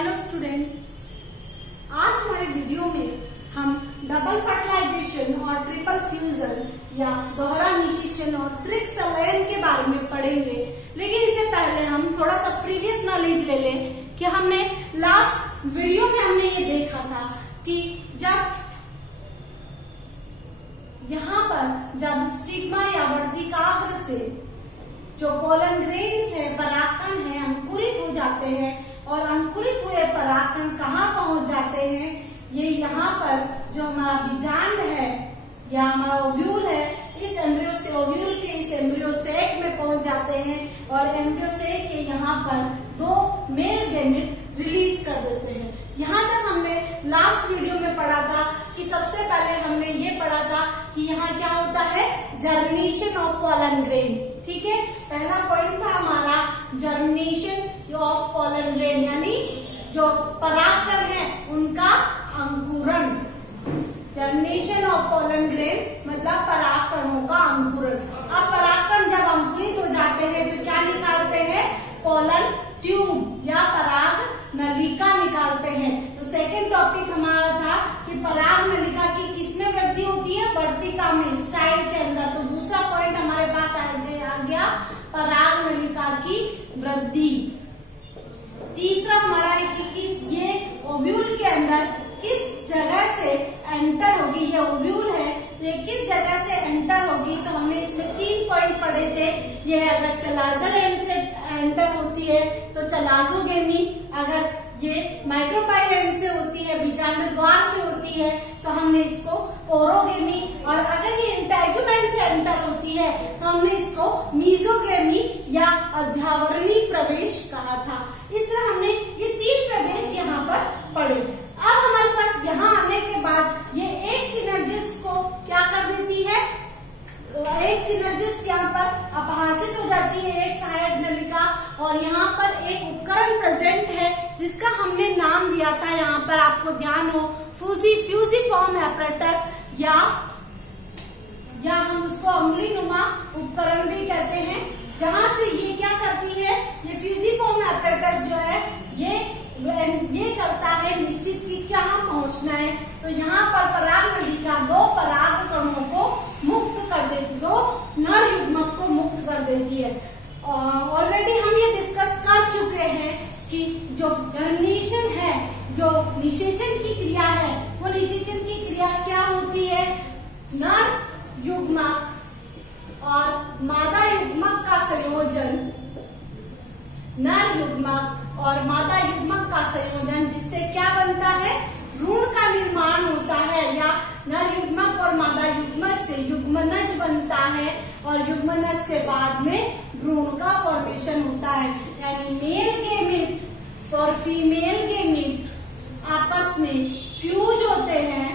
Hello students, आज हमारे video में हम डबल फर्टिलाइजेशन और ट्रिपल फ्यूजन या दोहरा निषेचन और त्रिक संलयन के बारे में पढ़ेंगे। लेकिन इससे पहले हम थोड़ा सा प्रीवियस नॉलेज ले लें कि हमने लास्ट वीडियो में हमने ये देखा था कि जब यहाँ पर जब स्टिग्मा या वर्तिकाग्र से जो पोलन ग्रेन्स है, परागकण है, अंकुरित हो जाते हैं और अंकुरित हुए परागकण कहाँ पहुंच जाते हैं, ये यहाँ पर जो हमारा बीजांड है या हमारा ओव्यूल है, इस एम्ब्रियो से ओव्यूल के इस एम्ब्रियो सेक में पहुंच जाते हैं और एम्ब्रियो सेक के यहाँ पर दो मेल गैमेट रिलीज कर देते हैं। यहाँ तक हमने लास्ट वीडियो में पढ़ा था कि सबसे पहले हमने ये पढ़ा था कि यहाँ क्या होता है, जर्मिनेशन ऑफ पोलन ग्रेन। ठीक है, पहला पॉइंट था हमारा जर्मिनेशन ऑफ पोलन ग्रेन, यानी जो परागकण है उनका अंकुरण। जर्मिनेशन ऑफ पोलन ग्रेन मतलब परागकणों का अंकुरण। अब परागकण जब अंकुरित हो जाते हैं तो क्या निकालते हैं, पोलन ट्यूब या पराग नलिका निकालते हैं। तो सेकंड टॉपिक हमारा था कि पराग नलिका की किसमें वृद्धि होती है, वर्तिका में, स्टाइल के अंदर। तो दूसरा पॉइंट हमारे पास आ गया पराग नलिका की वृद्धि। तीसरा हमारा है कि किस ये ओव्यूल के अंदर किस जगह से एंटर होगी, ये ओव्यूल है ये किस जगह से एंटर होगी। तो हमने इसमें 3 पॉइंट पढ़े थे। ये अगर चलाजल एंड से एंटर होती है तो चलाजोगेमी, अगर ये माइक्रोपाइल एंड से होती है, बीजांड द्वार से होती है, तो हमने इसको पोरोगेमी, और अगर ये इंटेगुमेंट से एंटर होती है तो हमने इसको मीजोगेमी या अध्यावरणी प्रवेश कहा था। इस तरह हमने ये 3 प्रवेश यहाँ पर पढ़े। अब हमारे पास यहाँ आने के बाद ये एक सिनर्जिड्स को क्या कर देती है, एक सिनर्जिड्स यहाँ पर अपहासित हो जाती है, एक सहायक नलिका, और यहाँ पर एक उपकरण प्रेजेंट है जिसका हमने नाम दिया था, यहाँ पर आपको ध्यान हो, फ्यूजिफॉर्म एपरेटस या हम उसको अंगुलीनुमा उपकरण भी कहते हैं। जहाँ से ये क्या करती है, ये फ्यूजिफॉर्म एपरेटस जो है ये करता है निश्चित कि कहाँ पहुंचना है। तो यहाँ पर पराग नलिका दो पराग कणों को मुक्त कर देती, दो नर युग्मक को मुक्त कर देती है। ऑलरेडी हम ये डिस्कस कर चुके हैं कि जो जर्मिनेशन है, जो निषेचन की क्रिया है, वो निषेचन की क्रिया क्या होती है, नर युग्मक और मादा युग्मक का संयोजन, नर युग्मक और मादा युग्मक का संयोजन, जिससे क्या बनता है, भ्रूण का निर्माण होता है, या नर युग्मक और मादा युग्मक से युग्मनज बनता है और युग्मनज से बाद में भ्रूण का फॉर्मेशन होता है। यानी मेल गैमेट और फीमेल गैमेट आपस में फ्यूज होते हैं,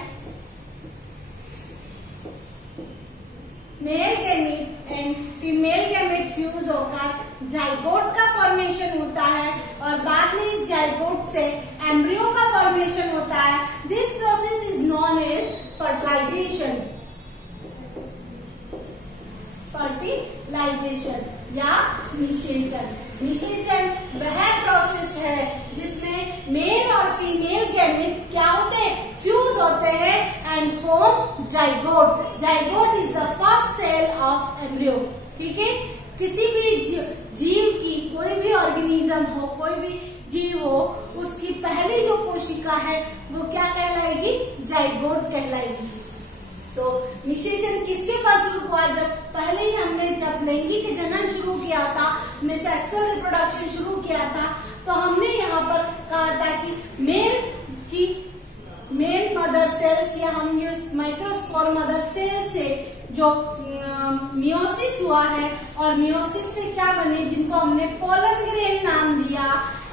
male gamete and female gamete fuse होकर जाइगोट का फॉर्मेशन होता है और बाद में इस जाइगोट से एम्ब्रियो का फॉर्मेशन होता है। This process is known as fertilization, fertilization या निषेचन। निषेचन वह प्रोसेस है जिसमें मेल और फीमेल गैमेट क्या होते हैं, फ्यूज होते हैं and form zygote. Zygote is the first cell of embryo. ठीक है, किसी भी जीव की, कोई भी ऑर्गेनिज्म हो, कोई भी जीव हो, उसकी पहली जो कोशिका है वो क्या कहलाएगी, जाइगोट कहलाएगी। तो निषेचन किसके फलस्वरूप हुआ, जब पहले ही हमने जब लैंगिक जनन शुरू किया था, हमने सेक्सुअल रिप्रोडक्शन शुरू किया था, तो हमने यहाँ पर कहा था कि मेल मदर सेल्स या हम ये माइक्रोस्पोर मदर सेल से जो मियोसिस हुआ है, और मियोसिस से क्या बने, जिनको हमने पोलन ग्रेन नाम दिया,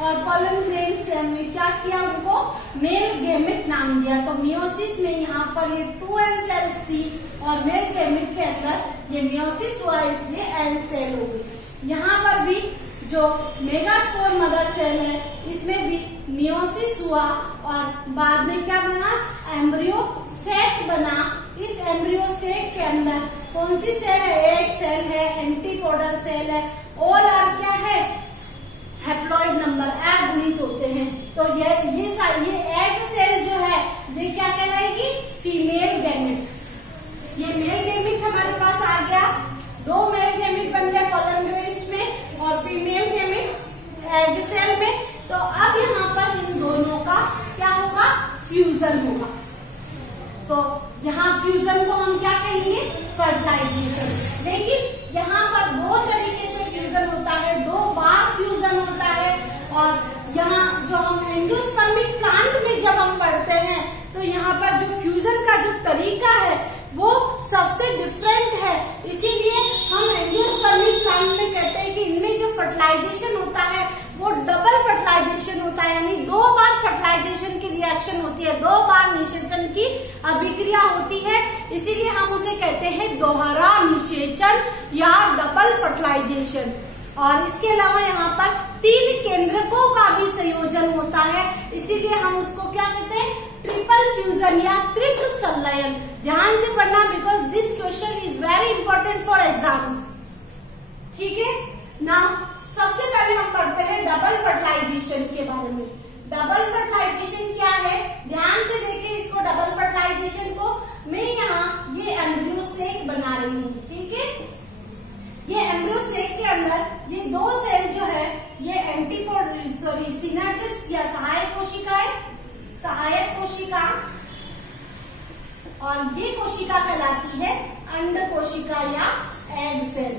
और पोलन ग्रेन से हमने क्या किया, उनको मेल गैमेट नाम दिया। तो मियोसिस में यहाँ पर ये 2 एन सेल्स थी और मेल गैमेट के अंदर ये मियोसिस हुआ, इसलिए एन सेल हो गई। यहाँ पर भी जो मेगास्पोर मदर सेल है, इसमें भी मियोसिस हुआ और बाद में क्या बना, एम्ब्रियो सेक बना। इस एम्ब्रियो सेक के अंदर कौन सी सेल है, एक सेल है, एंटीपोडल सेल है, ऑल आर क्या है, हैप्लॉइड नंबर अगुणित होते हैं। तो ये एग सेल जो है ये क्या कहलाएगी, फीमेल गैमेट। ये मेल गैमेट हमारे पास आ गया, 2 मेल गैमेट बन गए पोलन ग्रेन्स में और फीमेल गैमेट एग सेल में। तो अब यहाँ पर इन दोनों का क्या होगा, फ्यूजन होगा। तो यहाँ फ्यूजन को हम क्या कहेंगे, फर्टिलाइजेशन। लेकिन यहाँ पर 2 तरीके से फ्यूजन होता है, 2 बार फ्यूजन होता है। और यहाँ जो हम एंजियोस्पर्मिक प्लांट में जब हम पढ़ते हैं तो यहाँ पर जो फ्यूजन का जो तरीका है वो सबसे डिफरेंट है। इसीलिए हम एंजियोस्पर्मिक प्लांट में कहते हैं कि इनमें जो फर्टिलाइजेशन होता है वो डबल फर्टिलाइजेशन होता है, यानी 2 बार फर्टिलाइजेशन की रिएक्शन होती है, 2 बार निषेचन की अभिक्रिया होती है। इसीलिए हम उसे कहते हैं दोहरा निषेचन या डबल फर्टिलाइजेशन। और इसके अलावा यहाँ पर 3 केंद्रकों का भी संयोजन होता है, इसीलिए हम उसको क्या कहते हैं, ट्रिपल फ्यूजन या त्रिक संलयन। ध्यान से पढ़ना, because this question is very important for exam. ठीक है ना, सबसे पहले हम पढ़ते हैं डबल फर्टिलाइजेशन के बारे में। डबल फर्टिलाइजेशन क्या है, ध्यान से देखिए इसको, डबल फर्टिलाइजेशन को। मैं यहाँ ये एम्ब्रियो सेक बना रही हूँ, ठीक है। ये एम्ब्रियो सेक के अंदर ये 2 सेल जो है ये सिनर्जिड्स या सहायक कोशिका, और ये कोशिका कहलाती है अंड कोशिका या एग सेल,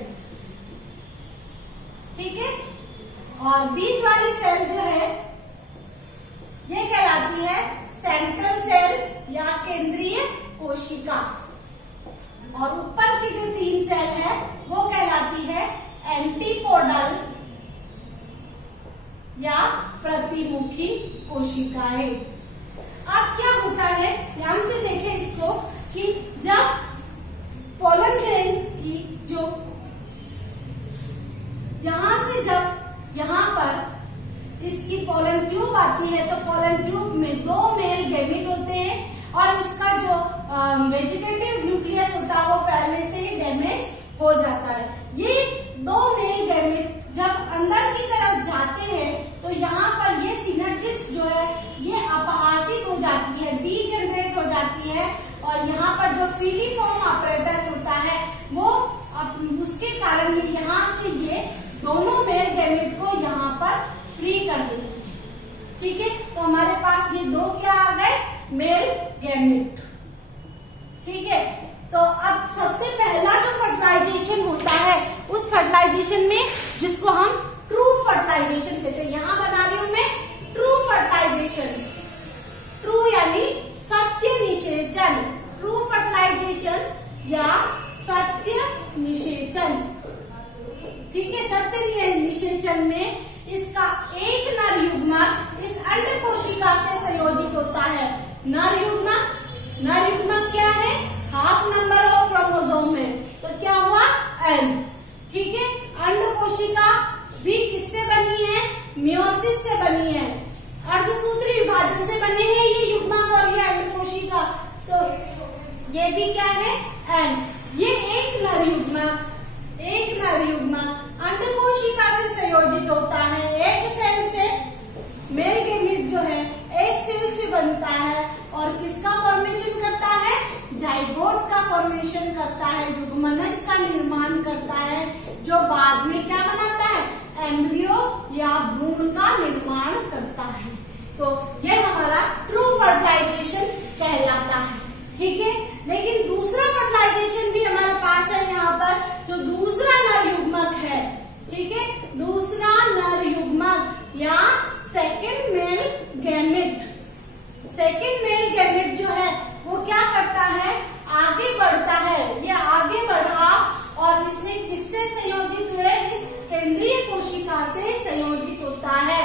ठीक है। और बीच वाली सेल जो है ये कहलाती है सेंट्रल सेल या केंद्रीय कोशिका, और ऊपर की जो 3 सेल है वो कहलाती है एंटीपोडल या प्रतिमुखी कोशिकाएं। अब क्या होता है, ध्यान से देखें इसको, कि जब पोलन ग्रेन की जो यहां से जब यहां पर इसकी पोलन ट्यूब आती है तो पोलन ट्यूब में 2 मेल गैमेट होते हैं और इसका जो वेजिटेटिव न्यूक्लियस होता है वो पहले से ही डैमेज हो जाता है। ये 2 मेल गैमेट जब अंदर की तरफ जाते हैं तो यहाँ पर ये सिनर्जिड्स जो है ये अपहासित हो जाती है, डीजनरेट हो जाती है, और यहाँ पर जो फीलिफॉर्म अपरेटस होता है वो उसके कारण ये यहाँ से ये दोनों मेल गैमेट को यहाँ पर फ्री कर देती है, ठीक है। तो हमारे पास ये 2 क्या आ गए, मेल गैमेट, ठीक है। तो अब सबसे पहला जो फर्टिलाइजेशन होता है उस फर्टिलाइजेशन में जिसको हम ट्रू फर्टिलाइजेशन कहते हैं, यहां बना रही हूं मैं ट्रू फर्टिलाइजेशन। ट्रू यानी सत्य निषेचन, ट्रू फर्टिलाइजेशन या सत्य निषेचन, ठीक है। सत्य निषेचन में इसका एक नर युग्मक इस अंड कोशिका से संयोजित होता है। नर युग्मक क्या है, हाफ नंबर ऑफ क्रोमोसोम है, तो क्या हुआ, N, ठीक है। अंड कोशिका भी किससे बनी है, मियोसिस से बनी है, अर्धसूत्री विभाजन से बने हैं ये युग्मक और ये अंड कोशिका, तो ये भी क्या है, N। ये एक नर युग्मक अंड कोशिका से संयोजित होता है, एक सेल से मेल गैमेट जो है एक सेल से बनता है और किसका फॉर्मेशन करता है, जाइगोट का फॉर्मेशन करता है, युग्मनज का निर्माण करता है, जो बाद में क्या बनाता है, एम्ब्रियो या भ्रूण का निर्माण करता है। तो ये हमारा ट्रू फर्टिलाइजेशन कहलाता है, ठीक है। लेकिन दूसरा फर्टिलाइजेशन भी हमारे पास है यहाँ पर, जो दूसरा नर युग्मक है, ठीक है, दूसरा नर युग्मक या second male gamete. Second male gamete जो है वो क्या करता है, आगे बढ़ता है, ये आगे बढ़ा और इसने किससे संयोजित हुए, इस केंद्रीय कोशिका से संयोजित होता है।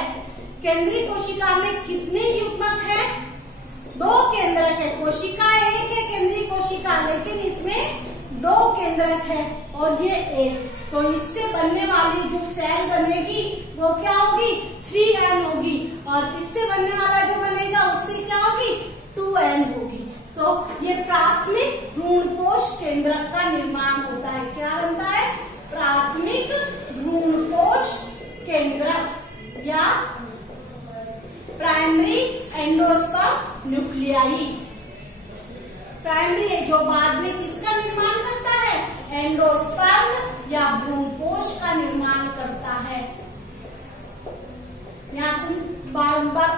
केंद्रीय कोशिका में कितने युग्मक है, 2 केंद्रक है, कोशिका एक है केंद्रीय कोशिका, लेकिन इसमें 2 केंद्रक है और ये एक, तो इससे बनने वाली जो सेल बनेगी वो क्या होगी, 3N होगी, और इससे बनने वाला जो बनेगा उससे क्या होगी, 2N होगी। तो ये प्राथमिक भ्रूणपोष केंद्रक का निर्माण होता है, क्या बनता है, प्राथमिक भ्रूणपोष केंद्रक या प्राइमरी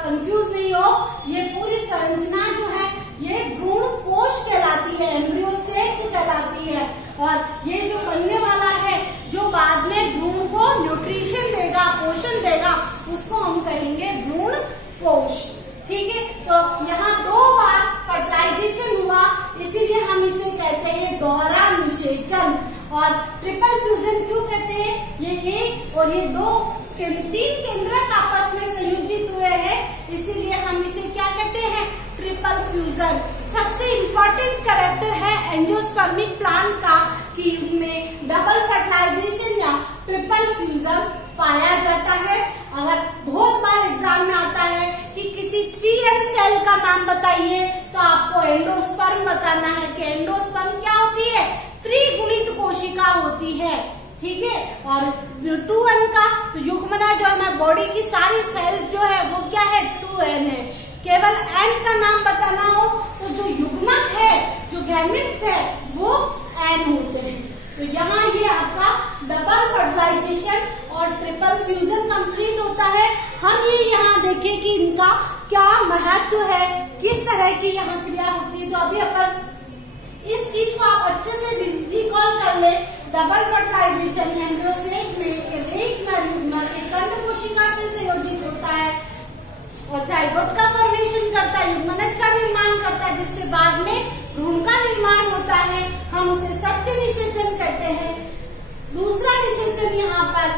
कंफ्यूज नहीं हो, ये पूरी संरचना जो है ये भ्रूण कोश कहलाती है, एम्ब्रियो सेक कहलाती है। और ये जो बनने वाला है जो बाद में भ्रूण को न्यूट्रिशन देगा, पोषण देगा, उसको हम कहेंगे भ्रूण कोश। ठीक है, तो यहाँ 2 बार फर्टिलाइजेशन हुआ, इसीलिए हम इसे कहते हैं दोहरा निषेचन। और ट्रिपल फ्यूजन क्यों कहते हैं? ये 1 और ये 2 3 केंद्रक आपस में संयोजित हुए हैं, इसीलिए हम इसे क्या कहते हैं? Triple fusion. सबसे इम्पोर्टेंट कैरेक्टर है एंजियोस्पर्मिक प्लांट का कि उनमें डबल फर्टिलाइजेशन या ट्रिपल फ्यूजन पाया जाता है। अगर बहुत बार एग्जाम में आता है कि किसी 3N सेल का नाम बताइए, तो आपको एंडोस्पर्म बताना है कि एंडोस्पर्म क्या होती है? त्रिगुणित कोशिका होती है। ठीक है, और 2N का तो युग्मना जो है बॉडी की सारी सेल्स जो है वो क्या है? 2N है। केवल N का नाम बताना हो तो जो युग्मक है, जो गैमेट्स है, वो N होते हैं। तो यहाँ ये आपका डबल फर्टिलाइजेशन और ट्रिपल फ्यूजन कंप्लीट होता है। हम ये यहाँ देखें कि इनका क्या महत्व है, किस तरह की यहाँ क्रिया होती है। तो अभी अपन इस चीज को आप अच्छे से रिकॉल कर ले। डबल फर्टिलाइजेशन एम्ब्रियो सेक में एक नर एक अंड कोशिका से संयोजित होता है और जाइगोट का फॉर्मेशन करता है, युग्मनज का निर्माण करता है, जिससे बाद में भ्रूण का निर्माण होता है। हम उसे सत्य निषेचन कहते हैं। दूसरा निषेचन यहाँ पर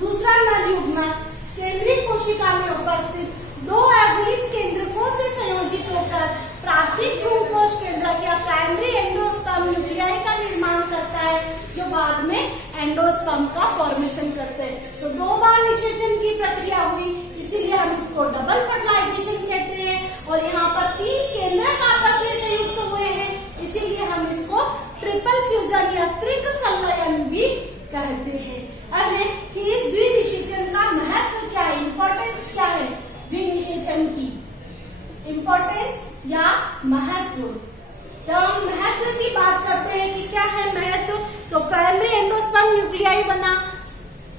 दूसरा नर युग्मक केंद्रीय कोशिका में उपस्थित 2 अगुणित केंद्रकों से संयोजित होकर प्राथमिक भ्रूण कोश केंद्रक या प्राइमरी एंडोस्पर्म न्यूक्लियाई का निर्माण करता है, जो बाद में एंडोस्पर्म का फॉर्मेशन करते हैं। तो 2 बार निषेचन की प्रक्रिया हुई, इसीलिए हम इसको डबल फर्टिलाइजेशन कहते हैं। और यहाँ पर 3 केंद्रक आपस में संयुक्त हुए हैं, इसीलिए हम इसको ट्रिपल फ्यूजन या त्रिक संलयन भी कहते हैं। अब है कि इस द्विनिषेचन का महत्व क्या है, इम्पोर्टेंस क्या है द्विनिषेचन की, इम्पोर्टेंस या महत्व। जब हम महत्व की बात करते हैं कि क्या है महत्व, तो प्राइमरी एंडोस्पर्म न्यूक्लियाई बना,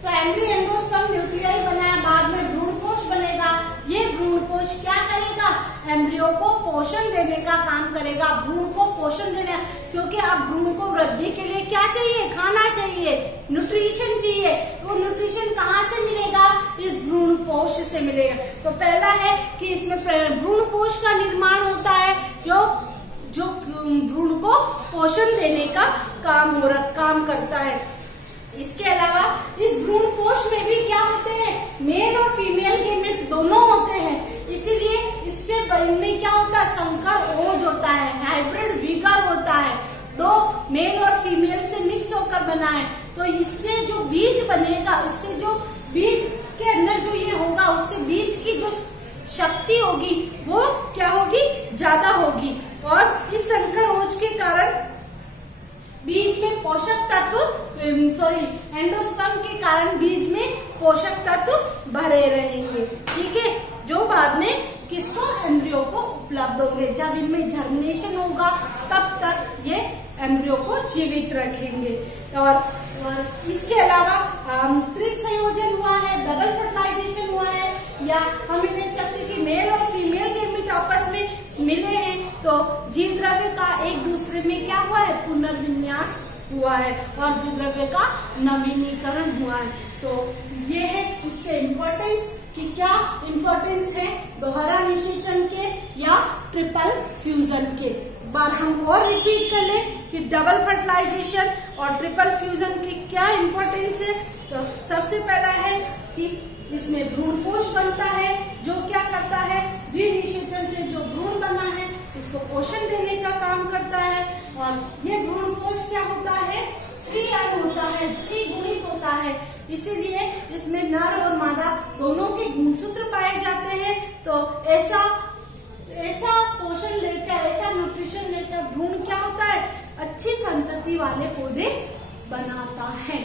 प्राइमरी एंडोस्पर्म न्यूक्लियाई बनाया, बाद में भ्रूण कोश बनेगा। ये भ्रूण कोश क्या करेगा? एम्ब्रियो को पोषण देने का काम करेगा, भ्रूण को पोषण देने, क्योंकि आप भ्रूण को वृद्धि के लिए क्या चाहिए? खाना चाहिए, न्यूट्रिशन चाहिए। तो न्यूट्रिशन कहाँ से मिलेगा? इस भ्रूण कोश से मिलेगा। तो पहला है कि इसमें भ्रूण कोश का निर्माण होता है, जो भ्रूण को पोषण देने का काम करता है। इसके अलावा इस भ्रूण कोश में भी क्या होते हैं? मेल और फीमेल गैमेट दोनों होते हैं, इसीलिए इससे इनमें क्या होता है? संकर ओज होता है, हाइब्रिड विगर होता है, 2 मेल और फीमेल से मिक्स होकर बना है। तो इससे जो बीज बनेगा, इससे जो बीज के अंदर जो ये होगा, उससे बीज की जो शक्ति होगी वो क्या होगी? ज्यादा होगी। और इस संकर ओज के कारण बीज में पोषक तत्व एंडोस्पर्म के कारण बीज में पोषक तत्व भरे रहेंगे। ठीक है, जो बाद में किसको? एम्ब्रियो को उपलब्ध होंगे। जब इनमें जर्मिनेशन होगा तब तक ये एम्ब्रियो को जीवित रखेंगे। और इसके अलावा त्रिक संयोजन हुआ है, डबल फर्टिलाइजेशन हुआ है, या हम इन्हें सकते कि मेल और फीमेल गैमेट आपस में मिले हैं, तो जीव द्रव्य का एक दूसरे में क्या हुआ है? पुनर्विन्यास हुआ है और जीव द्रव्य का नवीनीकरण हुआ है। तो ये है इसके इम्पोर्टेंस कि क्या इम्पोर्टेंस है दोहरा निषेचन के या ट्रिपल फ्यूजन के। बार हम और रिपीट कर ले कि डबल फर्टिलाइजेशन और ट्रिपल फ्यूजन की क्या इम्पोर्टेंस है। तो सबसे पहला है कि इसमें भ्रूण कोश बनता है, जो क्या करता है? द्विनिषेचन से जो भ्रूण बना है उसको पोषण देने का काम करता है। और ये भ्रूण कोश क्या होता है? 3N होता है, त्रिगुणित होता है, इसीलिए इसमें नर और मादा दोनों के गुणसूत्र पाए जाते हैं। तो ऐसा पोषण लेकर, ऐसा न्यूट्रिशन लेकर भ्रूण क्या होता है? अच्छी संतति वाले पौधे बनाता है।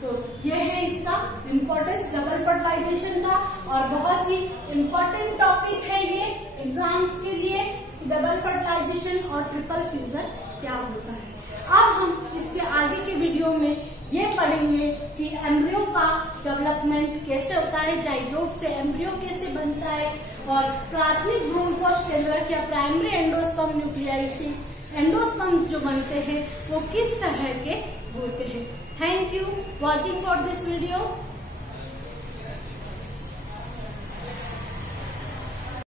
तो ये है इसका इम्पोर्टेंस डबल फर्टिलाइजेशन का, और बहुत ही इम्पोर्टेंट टॉपिक है ये एग्जाम्स के लिए कि डबल फर्टिलाइजेशन और ट्रिपल फ्यूजन क्या होता है। अब हम इसके आगे के वीडियो में ये पढ़ेंगे कि एम्ब्रियो का डेवलपमेंट कैसे होता है, जाइगोट से एम्ब्रियो कैसे बनता है, और प्राथमिक भ्रूणकोश केंद्रक या प्राइमरी एंडोस्पर्म न्यूक्लियाई से एंडोस्पर्म्स जो बनते हैं वो किस तरह के होते हैं। Thank you watching for this video.